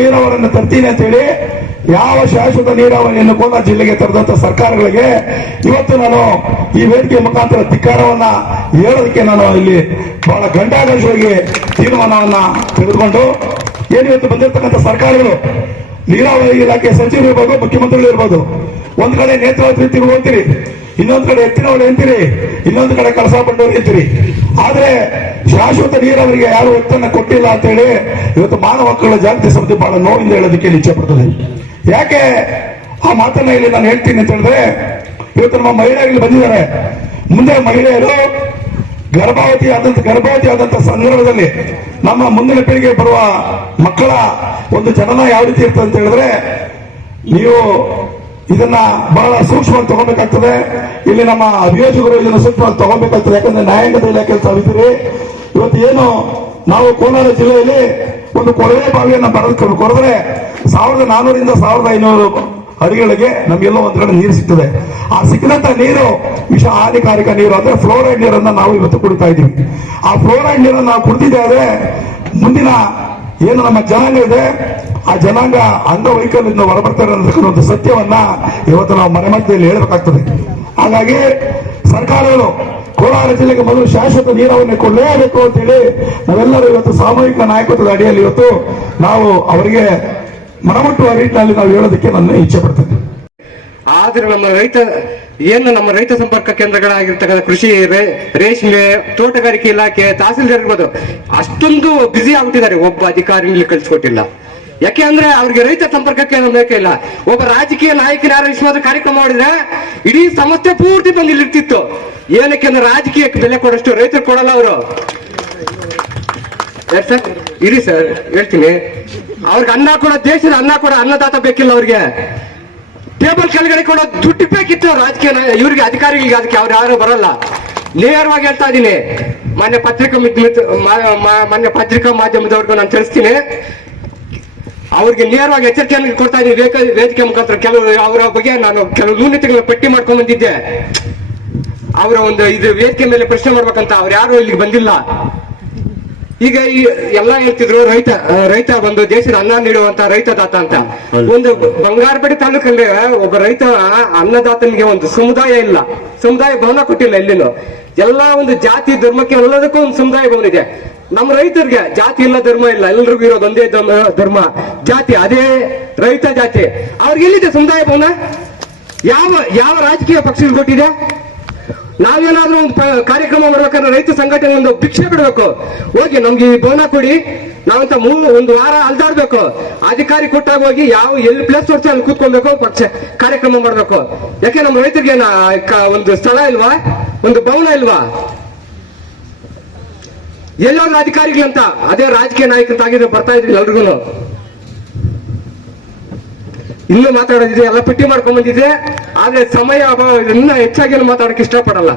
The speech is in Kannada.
ನೀರಾವರಿಯನ್ನು ತರ್ತೀನಿ ಅಂತೇಳಿ ಯಾವ ಶಾಶ್ವತ ನೀರಾವರಿಯನ್ನು ಕೋಲಾರ ಜಿಲ್ಲೆಗೆ ತರದಂತ ಸರ್ಕಾರಗಳಿಗೆ ಇವತ್ತು ನಾನು ಈ ವೇದಿಕೆ ಮುಖಾಂತರ ಧಿಕ್ಕಾರವನ್ನ ಹೇಳೋದಕ್ಕೆ ನಾನು ಇಲ್ಲಿ ಬಹಳ ಗಂಟಾಘೋಷವಾಗಿ ತೀರ್ಮಾನವನ್ನ ತೆಗೆದುಕೊಂಡು ಏನು ಇವತ್ತು ಸರ್ಕಾರಗಳು, ನೀರಾವರಿ ಇಲಾಖೆ ಸಚಿವರು ಇರ್ಬೋದು, ಮುಖ್ಯಮಂತ್ರಿಗಳು ಇರ್ಬೋದು, ಒಂದ್ ಕಡೆ ನೇತೃತ್ವ ತಿರುಗುವಂತೀರಿ ಇನ್ನೊಂದ್ ಕಡೆ ಎತ್ತಿನವಳು ಅಂತೀರಿ ಇನ್ನೊಂದು ಕಡೆ ಕಳಸ ಬಂಡವರು ಅಂತೀರಿ ಆದ್ರೆ ಶಾಶ್ವತ ನೀರಾವರಿಗೆ ಯಾರು ಎತ್ತನ್ನ ಕೊಟ್ಟಿಲ್ಲ ಅಂತ ಹೇಳಿ ಇವತ್ತು ಮಾನವ ಮಕ್ಕಳ ಜಾಗೃತಿ ಸಮಿತಿ ಬಹಳ ನೋವಿಂದ ಹೇಳೋದಕ್ಕೆ ಇಚ್ಛೆ ಪಡ್ತದೆ. ಯಾಕೆ? ಆ ಮಾತನ್ನ ಇಲ್ಲಿ ನಾನು ಹೇಳ್ತೀನಿ ಅಂತ ಹೇಳಿದ್ರೆ, ಇವತ್ತು ನಮ್ಮ ಮಹಿಳೆಯರಲ್ಲಿ ಬಂದಿದ್ದಾರೆ. ಮುಂದೆ ಮಹಿಳೆಯರು ಗರ್ಭಾವತಿ ಆದಂತ ಗರ್ಭಾವತಿ ಆದಂತ ಸಂದರ್ಭದಲ್ಲಿ ನಮ್ಮ ಮುಂದಿನ ಪೀಳಿಗೆ ಬರುವ ಮಕ್ಕಳ ಒಂದು ಜನನ ಯಾವ ರೀತಿ ಇರ್ತದೆ ಅಂತ ಹೇಳಿದ್ರೆ, ನೀವು ಇದನ್ನ ಬಹಳ ಸೂಕ್ಷ್ಮವಾಗಿ ತಗೋಬೇಕಾಗ್ತದೆ ಇಲ್ಲಿ ನಮ್ಮ ಅಭಿಯೋಜಕರು ಇದನ್ನ ಸೂಕ್ಷ್ಮವಾಗಿ ತಗೋಬೇಕಾಗ್ತದೆ ಯಾಕಂದ್ರೆ ನ್ಯಾಯಾಂಗದ ಇಲಾಖೆ ತಾವಿದ್ದೀರಿ ಇವತ್ತು ಏನು ನಾವು ಕೋಲಾರ ಜಿಲ್ಲೆಯಲ್ಲಿ ಒಂದು ಕೊಳವೆ ಬಾವಿಯನ್ನು ಬರೆದು ಕೊರೆದ್ರೆ ಸಾವಿರದ ನಾನೂರಿಂದ ಸಾವಿರದ ಐನೂರು ಅಡಿಗಳಿಗೆ ನಮಗೆಲ್ಲ ಒಂದ್ ಕಡೆ ನೀರು ಸಿಗ್ತದೆ. ಆ ಸಿಕ್ಕಿದಂತ ನೀರು ವಿಷ ಹಾನಿಕಾರಕ ನೀರು, ಅಂದ್ರೆ ಫ್ಲೋರೈಡ್ ನೀರನ್ನ ನಾವು ಇವತ್ತು ಕುಡಿತಾ ಇದೀವಿ ಆ ಫ್ಲೋರೈಡ್ ನೀರನ್ನ ನಾವು ಕುಡಿದಿದ್ದೆ ಆದ್ರೆ ಮುಂದಿನ ಏನು ನಮ್ಮ ಜನಾಂಗ ಇದೆ ಆ ಜನಾಂಗ ಅಂಗವೈಕಲ್ಯದಿಂದ ಹೊರಬರ್ತಾರೆ ಅನ್ನತಕ್ಕಂಥ ಸತ್ಯವನ್ನ ಇವತ್ತು ನಾವು ಮನೆಮಧ್ಯದಲ್ಲಿ ಹೇಳಬೇಕಾಗ್ತದೆ. ಹಾಗಾಗಿ ಸರ್ಕಾರಗಳು ಕೋಲಾರ ಜಿಲ್ಲೆಗೆ ಮೊದಲು ಶಾಶ್ವತ ನೀರಾವರಿ ಕೊಡಲೇಬೇಕು ಅಂತೇಳಿ ನಾವೆಲ್ಲರೂ ಇವತ್ತು ಸಾಮೂಹಿಕ ನಾಯಕತ್ವದ ಅಡಿಯಲ್ಲಿ ಇವತ್ತು ನಾವು ಅವರಿಗೆ ಮನಮುಟ್ಟುವ ರೀತಿಯಲ್ಲಿ ನಾವು ಹೇಳೋದಕ್ಕೆ ನನ್ನ ಇಚ್ಛೆ ಪಡ್ತೇನೆ. ಆದ್ರೆ ನಮ್ಮ ರೈತ, ಏನು ನಮ್ಮ ರೈತ ಸಂಪರ್ಕ ಕೇಂದ್ರಗಳಾಗಿರ್ತಕ್ಕಂಥ ಕೃಷಿ ರೇಷ್ಮೆ, ತೋಟಗಾರಿಕೆ ಇಲಾಖೆ, ತಹಸೀಲ್ದಾರ್ ಇರ್ಬೋದು, ಅಷ್ಟೊಂದು ಬ್ಯುಸಿ ಆಗ್ಬಿಟ್ಟಿದ್ದಾರೆ ಒಬ್ಬ ಅಧಿಕಾರಿ ಇಲ್ಲಿ ಕಳಿಸ್ಕೊಟ್ಟಿಲ್ಲ. ಯಾಕೆ ಅಂದ್ರೆ ಅವ್ರಿಗೆ ರೈತ ಸಂಪರ್ಕಕ್ಕೆ ಏನೋ ಬೇಕೇ ಇಲ್ಲ. ಒಬ್ಬ ರಾಜಕೀಯ ನಾಯಕನ ಯಾರು ವಿಶ್ವಾಸ ಕಾರ್ಯಕ್ರಮ ಮಾಡಿದ್ರೆ ಇಡೀ ಸಮಸ್ಯೆ ಪೂರ್ತಿ ಬಂದು ಇಲ್ಲಿರ್ತಿತ್ತು ಏನಕ್ಕೆ ಅಂದ್ರೆ ರಾಜಕೀಯಕ್ಕೆ ಬೆಲೆ ಕೊಡಷ್ಟು ರೈತರು ಕೊಡಲ್ಲ ಅವರು. ಸರ್? ಇರಿ ಸರ್, ಹೇಳ್ತೀನಿ. ಅವ್ರಿಗೆ ಅನ್ನ ಕೊಡೋ ದೇಶದ ಅನ್ನ ಕೊಡೋ ಅನ್ನದಾತ ಬೇಕಿಲ್ಲ ಅವ್ರಿಗೆ. ಟೇಬಲ್ ಕೆಳಗಡೆ ಕೊಡೋ ದುಡ್ಡು ಬೇಕಿತ್ತು ರಾಜಕೀಯ ಇವ್ರಿಗೆ ಅಧಿಕಾರಿಗಳಿಗೆ, ಅದಕ್ಕೆ ಅವ್ರು ಯಾರು ಬರಲ್ಲ. ನೇರವಾಗಿ ಹೇಳ್ತಾ ಇದ್ದೀನಿ. ಮಾನ್ಯ ಪತ್ರಿಕಾ ಮಾನ್ಯ ಪತ್ರಿಕಾ ಮಾಧ್ಯಮದವ್ರಿಗೂ ನಾನು ತಿಳಿಸ್ತೀನಿ. ಅವ್ರಿಗೆ ನೇರವಾಗಿ ಎಚ್ಚರಿಕೆಯನ್ನು ಕೊಡ್ತಾ ಇದ್ದೀನಿ. ವೇಕ- ವೇದಿಕೆ ಮುಖಾಂತರ ಕೆಲವು ಅವರ ಬಗ್ಗೆ ನಾನು ಕೆಲವು ನ್ಯೂನತೆಗಳನ್ನ ಪಟ್ಟಿ ಮಾಡ್ಕೊಂಡು ಬಂದಿದ್ದೆ. ಅವರ ಒಂದು ಇದು ವೇದಿಕೆ ಮೇಲೆ ಪ್ರಶ್ನೆ ಮಾಡ್ಬೇಕಂತ ಅವ್ರು ಯಾರು ಇಲ್ಲಿಗೆ ಬಂದಿಲ್ಲ. ಈಗ ಈ ಎಲ್ಲ ಹೇಳ್ತಿದ್ರು ರೈತ ರೈತ ಒಂದು ದೇಶದ ಅನ್ನ ನೀಡುವಂತ ರೈತದಾತ ಅಂತ. ಒಂದು ಬಂಗಾರಪೇಟೆ ತಾಲೂಕಲ್ಲಿ ಒಬ್ಬ ರೈತ ಅನ್ನದಾತನಿಗೆ ಒಂದು ಸಮುದಾಯ ಇಲ್ಲ. ಸಮುದಾಯ ಭವನ ಕೊಟ್ಟಿಲ್ಲ ಎಲ್ಲಿನೂ. ಎಲ್ಲಾ ಒಂದು ಜಾತಿ ಧರ್ಮಕ್ಕೆ ಎಲ್ಲದಕ್ಕೂ ಒಂದು ಸಮುದಾಯ ಭವನ ಇದೆ. ನಮ್ಮ ರೈತರಿಗೆ ಜಾತಿ ಇಲ್ಲ, ಧರ್ಮ ಇಲ್ಲ, ಎಲ್ರಿಗೂ ಇರೋದು ಒಂದೇ ಧರ್ಮ- ಜಾತಿ, ಅದೇ ರೈತ ಜಾತಿ. ಅವ್ರಿಗೆ ಎಲ್ಲಿದೆ ಸಮುದಾಯ ಭವನ? ಯಾವ ಯಾವ ರಾಜಕೀಯ ಪಕ್ಷಗಳು ಕೊಟ್ಟಿದೆ? ನಾವೇನಾದ್ರೂ ಒಂದು ಕಾರ್ಯಕ್ರಮ ಮಾಡ್ಬೇಕಂದ್ರೆ ರೈತ ಸಂಘಟನೆ ಒಂದು ಭಿಕ್ಷೆ ಬಿಡಬೇಕು. ಹೋಗಿ ನಮ್ಗೆ ಈ ಭವನ ಕೊಡಿ. ನಾವಂತ ಮೂ, ಒಂದು ವಾರ ಅಲ್ದಾಡ್ಬೇಕು. ಅಧಿಕಾರಿ ಕೊಟ್ಟಾಗ ಹೋಗಿ ಯಾವ, ಎಲ್ಲಿ ಪ್ಲೇಸ್ ತೋರಿಸಿ ಅಲ್ಲಿ ಕೂತ್ಕೊಬೇಕು ಪಕ್ಷ, ಕಾರ್ಯಕ್ರಮ ಮಾಡ್ಬೇಕು. ಯಾಕೆ, ನಮ್ಮ ರೈತರಿಗೆ ಒಂದು ಸ್ಥಳ ಇಲ್ವಾ? ಒಂದು ಭವನ ಇಲ್ವಾ? ಎಲ್ಲೋದ್ರ ಅಧಿಕಾರಿಗಳಂತ ಅದೇ ರಾಜಕೀಯ ನಾಯಕ ಆಗಿದ್ರೆ ಬರ್ತಾ ಇದ್ರಿ ಎಲ್ರಿಗೂ ಇಲ್ಲೂ ಮಾತಾಡೋದಿದೆ, ಎಲ್ಲ ಪಟ್ಟಿ ಮಾಡ್ಕೊಂಡ್ ಬಂದಿದೆ, ಆದ್ರೆ ಸಮಯ ಅಭಾವ ಇದನ್ನ ಹೆಚ್ಚಾಗಿ ಮಾತಾಡಕ್ಕೆ ಇಷ್ಟಪಡಲ್ಲ.